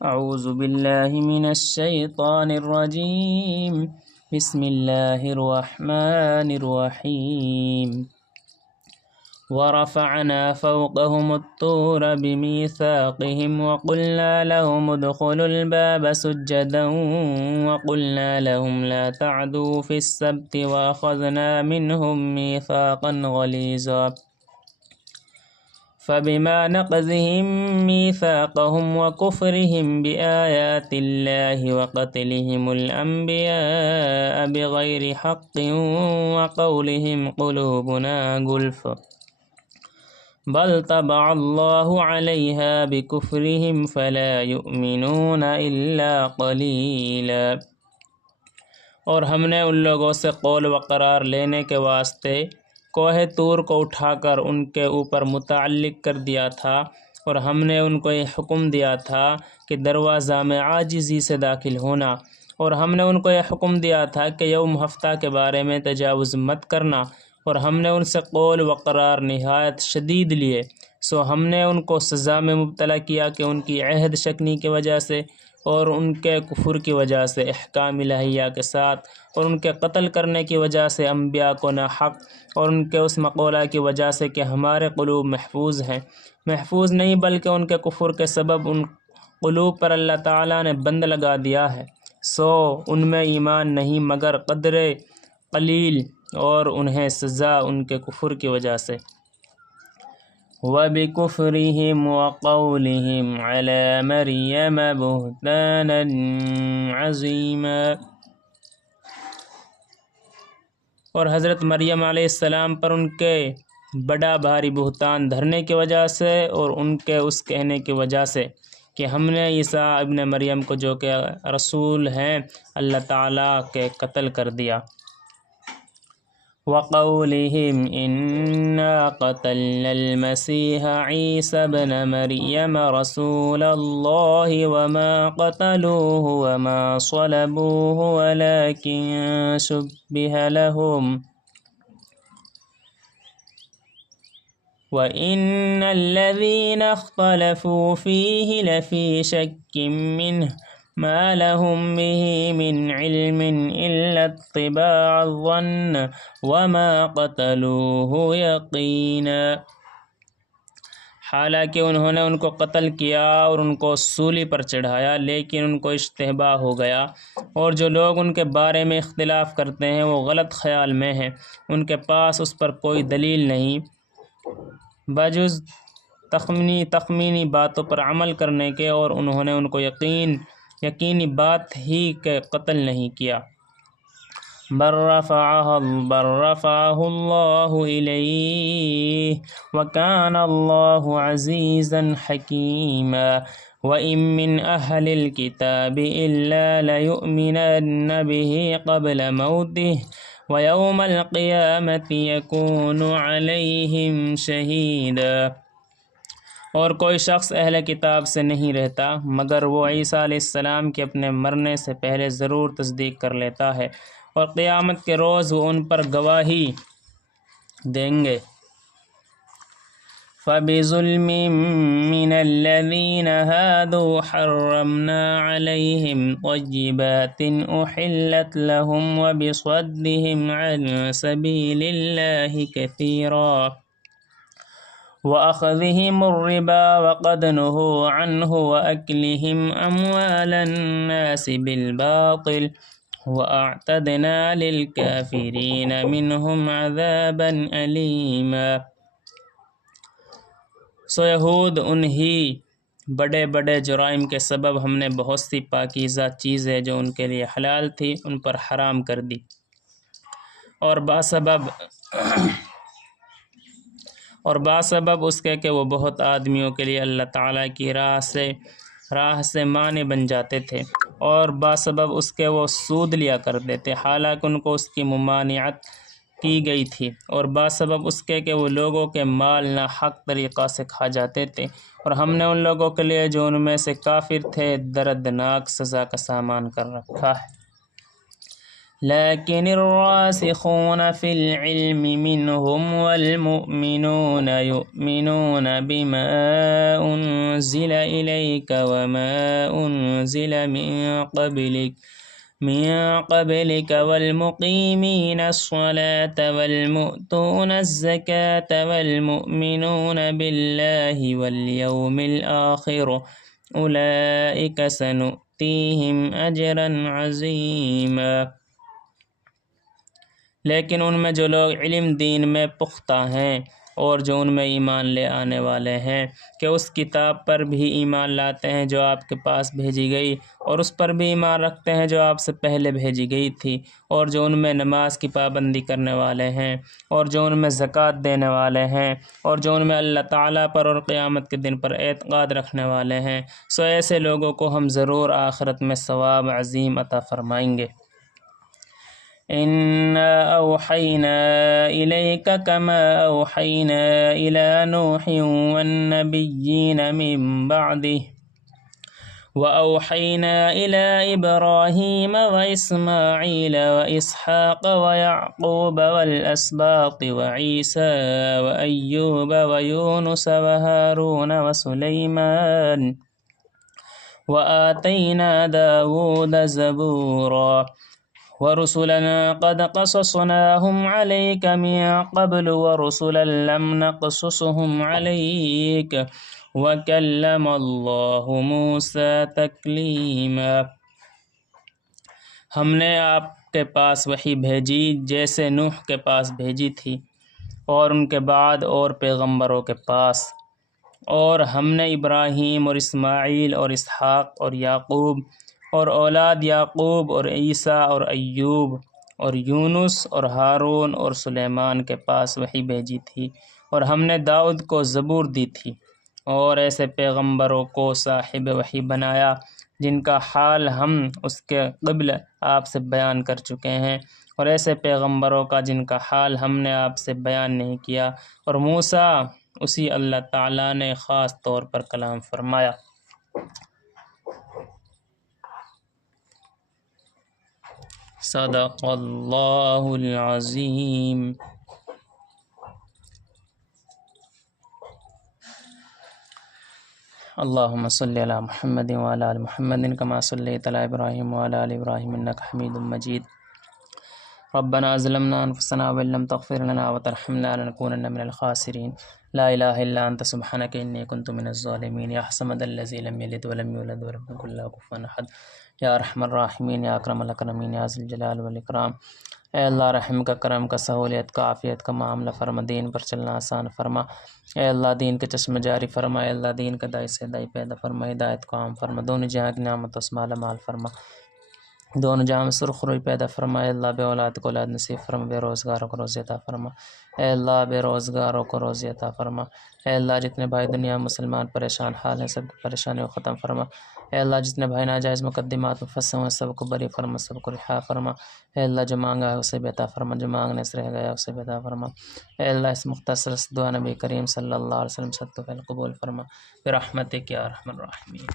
اعوذ باللہ من الشیطان الرجیم بسم اللہ الرحمن الرحیم ورفعنا فوقهم الطور بميثاقهم وقلنا لهم ادخلوا الباب سجدا وقلنا لهم لا تعدوا في السبت وأخذنا منهم ميثاقا غليظا فبما نقضهم ميثاقهم وكفرهم بآيات الله وقتلهم الأنبياء بغير حق وقولهم قلوبنا غلف بل طبع الله عليها بكفرهم فلا يؤمنون إلا قليلا۔ اور ہم نے ان لوگوں سے قول و قرار لینے کے واسطے کوہ طور کو اٹھا کر ان کے اوپر متعلق کر دیا تھا، اور ہم نے ان کو یہ حکم دیا تھا کہ دروازہ میں عاجزی سے داخل ہونا، اور ہم نے ان کو یہ حکم دیا تھا کہ یوم ہفتہ کے بارے میں تجاوز مت کرنا، اور ہم نے ان سے قول و قرار نہایت شدید لیے، سو ہم نے ان کو سزا میں مبتلا کیا کہ ان کی عہد شکنی کی وجہ سے اور ان کے کفر کی وجہ سے احکام الہیہ کے ساتھ، اور ان کے قتل کرنے کی وجہ سے انبیاء کو ناحق، اور ان کے اس مقولہ کی وجہ سے کہ ہمارے قلوب محفوظ ہیں۔ محفوظ نہیں بلکہ ان کے کفر کے سبب ان قلوب پر اللہ تعالیٰ نے بند لگا دیا ہے، سو ان میں ایمان نہیں مگر قدر قلیل، اور انہیں سزا ان کے کفر کی وجہ سے۔ وَبِكُفْرِهِمْ وَقَوْلِهِمْ عَلَى مَرْيَمَ بُهْتَانًا عَظِيمًا۔ اور حضرت مریم علیہ السلام پر ان کے بڑا بھاری بہتان دھرنے کی وجہ سے، اور ان کے اس کہنے کی وجہ سے کہ ہم نے عیسیٰ ابن مریم کو جو کہ رسول ہیں اللہ تعالیٰ کے قتل کر دیا۔ وَقَوْلِهِمْ إِنَّا قَتَلْنَا الْمَسِيحَ عِيسَى ابْنَ مَرْيَمَ رَسُولَ اللَّهِ وَمَا قَتَلُوهُ وَمَا صَلَبُوهُ وَلَكِنْ شُبِّهَ لَهُمْ وَإِنَّ الَّذِينَ اخْتَلَفُوا فِيهِ لَفِي شَكٍّ مِّنْهُ مَا لَهُم بِهِ مِنْ عِلْمٍ إِلَّا اتِّبَاعَ الظَّنِّ وَمَا قَتَلُوهُ يَقِينًا۔ حالانکہ انہوں نے ان کو قتل کیا اور ان کو سولی پر چڑھایا، لیکن ان کو اشتباہ ہو گیا، اور جو لوگ ان کے بارے میں اختلاف کرتے ہیں وہ غلط خیال میں ہیں، ان کے پاس اس پر کوئی دلیل نہیں بجز تخمینی باتوں پر عمل کرنے کے، اور انہوں نے ان کو یقینی بات ہی کے قتل نہیں کیا۔ بل رفعه اللہ الیہ وکان اللہ عزیزا حکیما۔ وَإِن مِّنْ أَهْلِ الْكِتَابِ إِلَّا لَيُؤْمِنَنَّ بِهِ قَبْلَ مَوْتِهِ وَيَوْمَ الْقِيَامَةِ يَكُونُ عَلَيْهِمْ شَهِيدًا۔ اور کوئی شخص اہل کتاب سے نہیں رہتا مگر وہ عیسیٰ علیہ السلام کے اپنے مرنے سے پہلے ضرور تصدیق کر لیتا ہے، اور قیامت کے روز وہ ان پر گواہی دیں گے۔ فَبِظُلْمٍ مِّنَ الَّذِينَ هَادُوا حَرَّمْنَا عَلَيْهِمْ طَيِّبَاتٍ أُحِلَّتْ لَهُمْ وَبِصَدِّهِمْ عَنْ سَبِيلِ اللَّهِ كَثِيرًا وَأَخْذِهِمُ الرِّبَا وَقَدْ نُهُوا عَنْهُ وَأَكْلِهِمْ أَمْوَالَ النَّاسِ بِالْبَاطِلِ وَأَعْتَدْنَا لِلْكَافِرِينَ مِنْهُمْ عَذَابًا أَلِيمًا۔ سو یہود انہی بڑے بڑے جرائم کے سبب ہم نے بہت سی پاکیزہ چیزیں جو ان کے لیے حلال تھی ان پر حرام کر دی، اور باسبب اس کے کہ وہ بہت آدمیوں کے لیے اللہ تعالیٰ کی راہ سے مانع بن جاتے تھے، اور باسبب اس کے وہ سود لیا کرتے تھے حالانکہ ان کو اس کی ممانعت کی گئی تھی، اور باسبب اس کے کہ وہ لوگوں کے مال ناحق طریقہ سے کھا جاتے تھے، اور ہم نے ان لوگوں کے لیے جو ان میں سے کافر تھے دردناک سزا کا سامان کر رکھا ہے۔ لكن الراسخون في العلم منهم والمؤمنون يؤمنون بما أنزل إليك وما أنزل من قبلك والمقيمين الصلاة والمؤتون الزكاة والمؤمنون بالله واليوم الآخر أولئك سنؤتيهم أجرا عظيما۔ لیکن ان میں جو لوگ علم دین میں پختہ ہیں اور جو ان میں ایمان لے آنے والے ہیں کہ اس کتاب پر بھی ایمان لاتے ہیں جو آپ کے پاس بھیجی گئی، اور اس پر بھی ایمان رکھتے ہیں جو آپ سے پہلے بھیجی گئی تھی، اور جو ان میں نماز کی پابندی کرنے والے ہیں، اور جو ان میں زکوٰۃ دینے والے ہیں، اور جو ان میں اللہ تعالیٰ پر اور قیامت کے دن پر اعتقاد رکھنے والے ہیں، سو ایسے لوگوں کو ہم ضرور آخرت میں ثواب عظیم عطا فرمائیں گے۔ إنا أوحينا إليك كما أوحينا إلى نوح والنبيين من بعده وأوحينا إلى إبراهيم وإسماعيل وإسحاق ويعقوب والأسباط وعيسى وأيوب ويونس وهارون وسليمان وآتينا داود زبورا ورسلا قد قصصناهم عليك من قبل ورسلا لم نقصصهم عليك وكلم الله موسى تكليما۔ ہم نے آپ کے پاس وحی بھیجی جیسے نوح کے پاس بھیجی تھی، اور ان کے بعد اور پیغمبروں کے پاس، اور ہم نے ابراہیم اور اسماعیل اور اسحاق اور یعقوب اور اولاد یعقوب اور عیسیٰ اور ایوب اور یونس اور ہارون اور سلیمان کے پاس وحی بھیجی تھی، اور ہم نے داؤد کو زبور دی تھی، اور ایسے پیغمبروں کو صاحب وحی بنایا جن کا حال ہم اس کے قبل آپ سے بیان کر چکے ہیں، اور ایسے پیغمبروں کا جن کا حال ہم نے آپ سے بیان نہیں کیا، اور موسیٰ اسی اللہ تعالیٰ نے خاص طور پر کلام فرمایا۔ صدق اللہ العظیم۔ اللہم صلی علی محمد وعلی آل محمد کما صلیت علی ابراہیم وعلی آل ابراہیم انک حمید مجید۔ ربنا ظلمنا انفسنا وان لم تغفر لنا وترحمنا لنکونن من الخاسرین۔ لا الہ الا انت سبحانک انی کنت من الظالمین۔ یا صمد الذی لم یلد ولم یولد ولم یکن لہ کفوا احد۔ یا ارحم الراحمین، یا اکرم الاکرمین، یا ذی الجلال والاکرام۔ اے اللہ رحم کا، کرم کا، سہولیت کا، عافیت کا معاملہ فرما، دین پر چلنا آسان فرما۔ اے اللہ دین کے چشم جاری فرما، اے اللہ دین کا دائی سے دائی پیدا فرما، ہدایت کو عام فرما، دونوں جہاں کی نعمتوں سے مالا مال فرما، دونوں جہاں میں سرخ روئی پیدا فرما۔ اے اللہ بے اولاد کو اولاد نصیب فرما، بے روزگاروں کو روزی عطا فرما۔ اے اللہ بے روزگاروں کو روزی عطا فرما۔ اے اللہ جتنے بھائی دنیا مسلمان پریشان حال ہیں سب کی پریشانیوں کو ختم فرما۔ اے اللہ جتنے بھائی ناجائز مقدمات میں پھنسے ہوئے سب کو بری فرما، سب کو رہا فرما۔ اے اللہ جو مانگا ہے اسے بھی عطا فرما، جو مانگنے سے رہ گیا اسے بھی عطا فرما۔ اے اللہ اس مختصر دعا نبی کریم صلی اللہ علیہ وسلم سے تو قبول فرما برحمتک یا ارحم الراحمین۔